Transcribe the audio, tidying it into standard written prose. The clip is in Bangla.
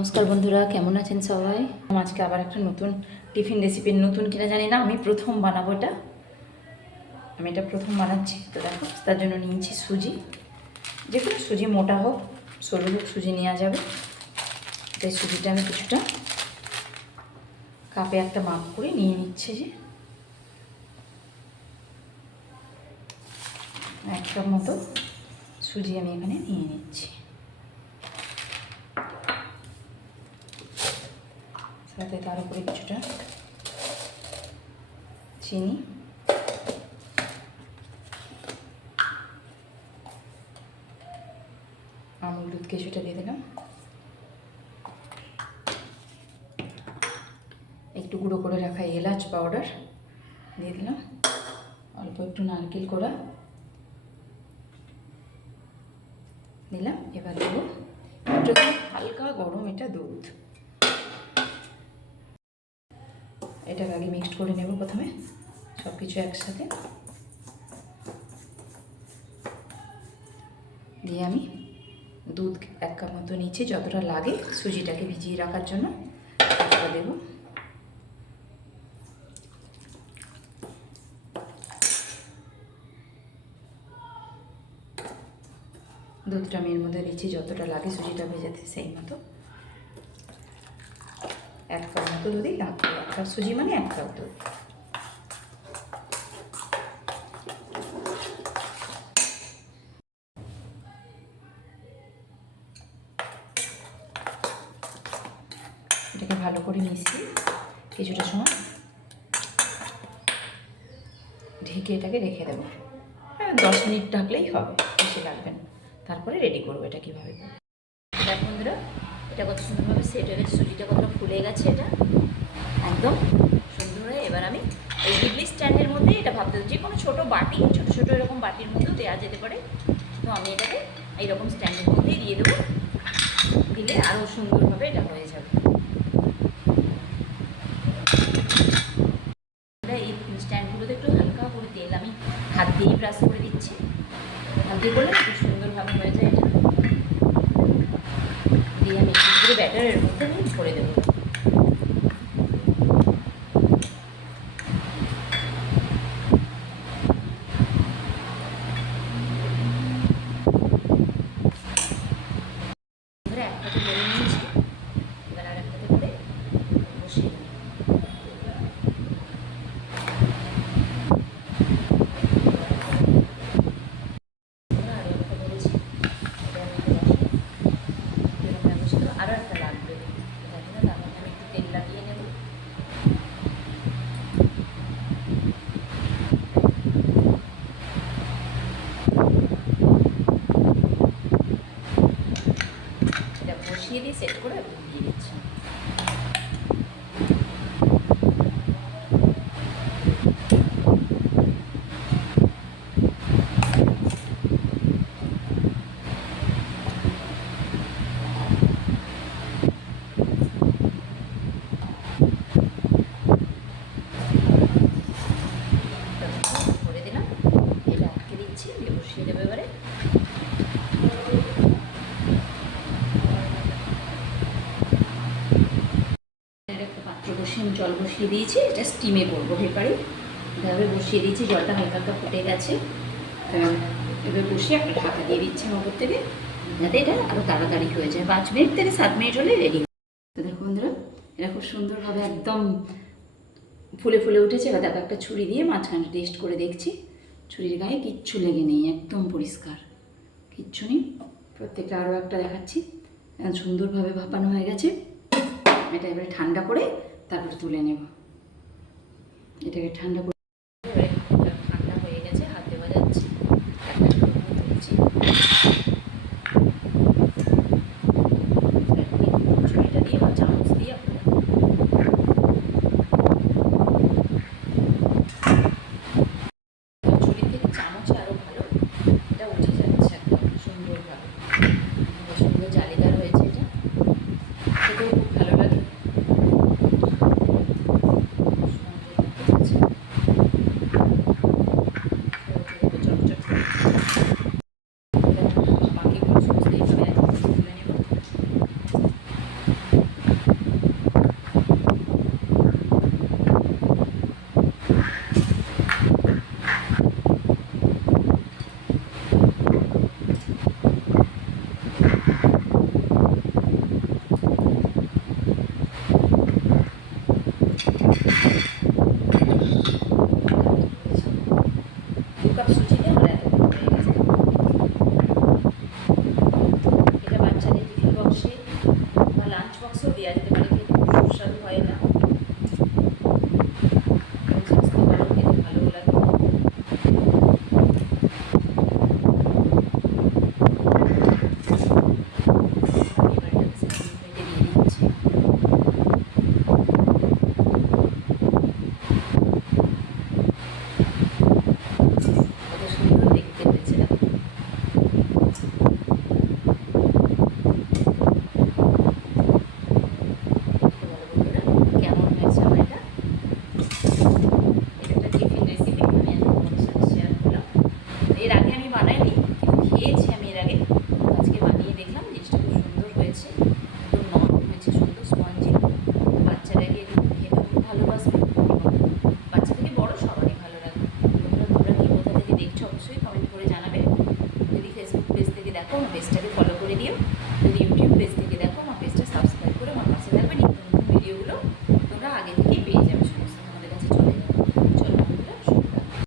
নমস্কার বন্ধুরা, কেমন আছেন সবাই? আজকে আবার একটা নতুন টিফিন রেসিপি, নতুন কিনা জানি না, আমি প্রথম বানাবো এটা। আমি এটা প্রথম বানাচ্ছি। তো দেখো, তার জন্য নিয়েছি সুজি। যে কোনো সুজি, মোটা হোক সরু হোক, সুজি নেওয়া যাবে। তাই সুজিটা আমি কিছুটা কাপে একটা মাপ করে নিয়ে নিচ্ছে, যে 1 কাপ মতো সুজি আমি এখানে নিয়ে নিচ্ছি। সাথে তার উপরে কিছুটা চিনি, আমুল দুধ কিছুটা দিয়ে দিলাম, একটু গুঁড়ো করে রাখা এলাচ পাউডার দিয়ে দিলাম, অল্প একটু নারকেল কোড়া দিলাম। এবার দেবো একটু হালকা গরম এটা দুধ। এটাকে আগে মিক্সড করে নেব প্রথমে, সব কিছু একসাথে দিয়ে আমি দুধ 1 কাপ মতো নিচ্ছি, যতটা লাগে সুজিটাকে ভিজিয়ে রাখার জন্য ততটা দেবো। দুধটা আমি এর মধ্যে দিচ্ছি যতটা লাগে সুজিটা ভেজাতে, সেই মতো 1 কাপ মতো দুধই লাগবে। 1 কাপ সুজি মানে 1 কাপ দুধ। এটাকে ভালো করে মিশিয়ে কিছুটা সময় ঢেকে এটাকে রেখে দেবো। 10 মিনিট ঢাকলেই হবে, বেশি লাগবে না। তারপরে রেডি করবো এটা কীভাবে। দেখো বন্ধুরা, এটা কত সুন্দরভাবে সেট হয়ে গেছে, সুজিটা কতটা ফুলে গেছে, এটা একদম সুন্দর হয়ে। এবার আমি এই ইডলি স্ট্যান্ডের মধ্যে এটা ভাবতে, যে কোনো ছোটো বাটি, ছোটো ছোটো এরকম বাটির মধ্যেও দেওয়া যেতে পারে। তো আমি এটাকে এইরকম স্ট্যান্ডের মধ্যেই দিয়ে দেবো, দিলে আরও সুন্দরভাবে এটা হয়ে যাবে। এই স্ট্যান্ডগুলোতে একটু হালকা করে তেল আমি হাত দিয়েই ব্রাশ করে দিচ্ছি, হাত দিয়ে করলে খুব সুন্দরভাবে হয়ে যায় এটা। দিয়ে আমি পুরো ব্যাটারের মধ্যে আমি ভরে দেবো। একটাতে ভরে নিয়েছি, এবার আর একটাতে করে বসিয়ে দেবো। আরও একটা লাগবে, তার মধ্যে আমি একটু তেল লাগিয়ে নেব। এটা বসিয়ে দিয়ে সেট করে দিয়ে দিচ্ছি। করে দিলাম, এটা আটকে দিচ্ছি, দিয়ে বসিয়ে দেবো এবারে। একটা পাত্র বসিয়ে আমি জল বসিয়ে দিয়েছি, এটা স্টিমে করবো। হেপারে এভাবে বসিয়ে দিয়েছি, জলটা হালকা হালকা ফুটে গেছে। এবার বসিয়ে একটা ঢাকা দিয়ে দিচ্ছি ওপর থেকে, যাতে এটা আরও তাড়াতাড়ি হয়ে যায়। 5 মিনিট থেকে 7 মিনিট হলে রেডি। তো দেখো বন্ধুরা, এটা খুব সুন্দরভাবে একদম ফুলে ফুলে উঠেছে। এবার দেখো একটা ছুরি দিয়ে মাঝখানে টেস্ট করে দেখছি, ছুরির গায়ে কিচ্ছু লেগে নেই, একদম পরিষ্কার, কিচ্ছু নেই। প্রত্যেকটা আরও একটা দেখাচ্ছি, সুন্দরভাবে ভাপানো হয়ে গেছে। এটা এবারে ঠান্ডা করে তারপর তুলে নেব। এটাকে ঠান্ডা করে ঠান্ডা হয়ে গেছে, হাত দেওয়া যাচ্ছে। ছুরিটা দিয়ে বা চামচ দিয়ে ছুরি থেকে চামচে আরও ভালো এটা উঠে যাচ্ছে একদম সুন্দরভাবে। সুন্দর জালিদার হয়েছে, এটা খেতেও খুব ভালো লাগে। বক্সেও দেওয়া যেতে পারে, খেতে খুব সুস্বাদু হয় এটা, স্বাস্থ্যকরও খেতে ভালো লাগে। কত সুন্দর দেখতে হয়েছে না? কেমন হয়েছে আমার এটা? এটা একটা টিফিন রেসিপি আমি আজকে তোমাদের সাথে শেয়ার করলাম। এর আগে আমি বানাইনি, কিন্তু খেয়েছি আমি এর আগে। আজকে বানিয়ে দেখলাম, জিনিসটা খুব সুন্দর হয়েছে, একদম নরম হয়েছে, সুন্দর স্পঞ্জি। বাচ্চারা গিয়ে খেতে খুব ভালোবাসবে, এবং বাচ্চা থেকে বড় সবারই ভালো লাগবে। বন্ধুরা, তোমরা কি কোথা থেকে দেখছো অবশ্যই কমেন্ট করে জানাবে। যদি ফেসবুক পেজ থেকে দেখো, আমার পেজটাকে ফলো করে দিও।